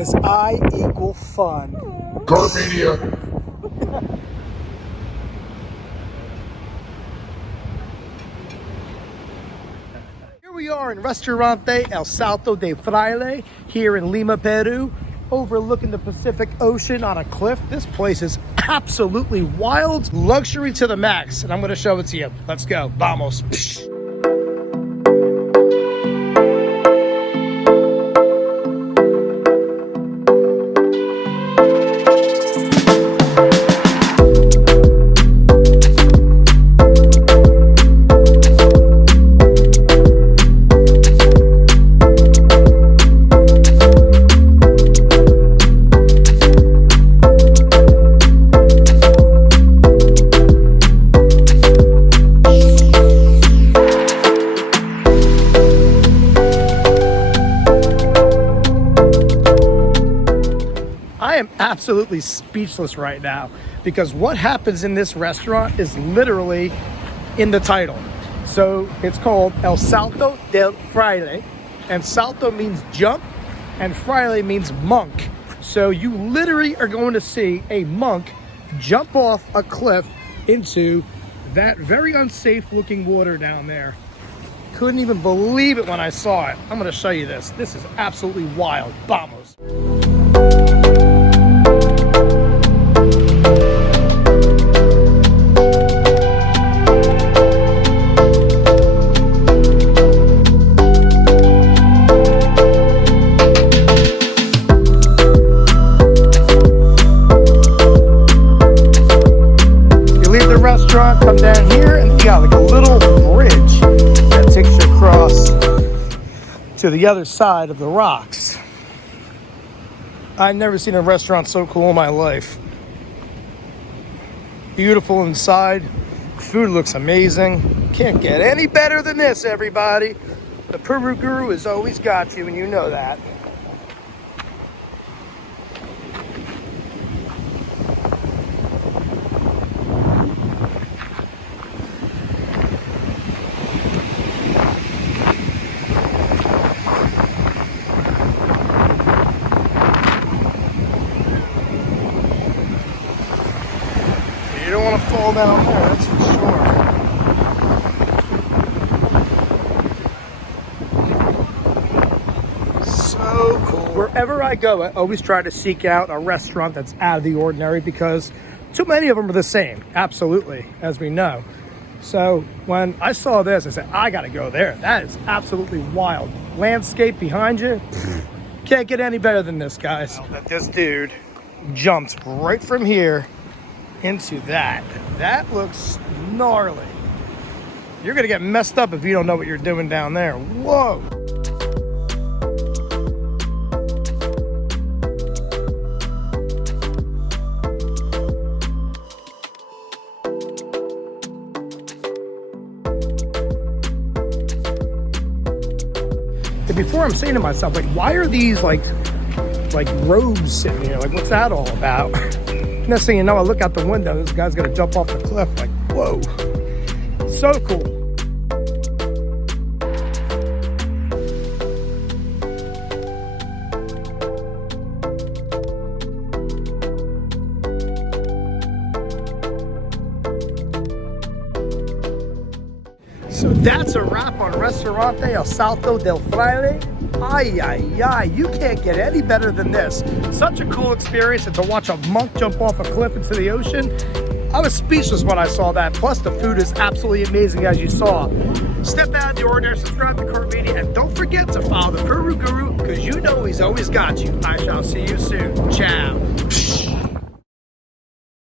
because I equal fun. Carmedia. Here we are in Restaurante El Salto del Fraile here in Lima, Peru, overlooking the Pacific Ocean on a cliff. This place is absolutely wild, luxury to the max, and I'm going to show it to you. Let's go. Vamos. I am absolutely speechless right now because what happens in this restaurant is literally in the title. So it's called El Salto del Fraile, and Salto means jump and Fraile means monk. So you literally are going to see a monk jump off a cliff into that very unsafe looking water down there. Couldn't even believe it when I saw it. I'm going to show you this. This is absolutely wild. Vamos. Restaurant, come down here, and you got like a little bridge that takes you across to the other side of the rocks. I've never seen a restaurant so cool in my life. Beautiful inside, food looks amazing. Can't get any better than this, everybody. The Peru Guru has always got you, and you know that. You don't want to fall down there, that's for sure. So cool. Wherever I go, I always try to seek out a restaurant that's out of the ordinary because too many of them are the same, absolutely, as we know. So when I saw this, I said, I gotta go there. That is absolutely wild. Landscape behind you, can't get any better than this, guys. But this dude jumped right from here into that. That looks gnarly. You're gonna get messed up if you don't know what you're doing down there. Whoa. And before I'm saying to myself, like, why are these like robes sitting here? Like, what's that all about? Next thing you know, I look out the window, this guy's gonna jump off the cliff. Like, whoa, so cool. So that's a wrap on Restaurante El Salto del Fraile. Ay, ay, ay, you can't get any better than this. Such a cool experience, and to watch a monk jump off a cliff into the ocean, I was speechless when I saw that. Plus, the food is absolutely amazing, as you saw. Step out of the ordinary, subscribe to Karpontour, and don't forget to follow the Peru Guru, because you know he's always got you. I shall see you soon. Ciao.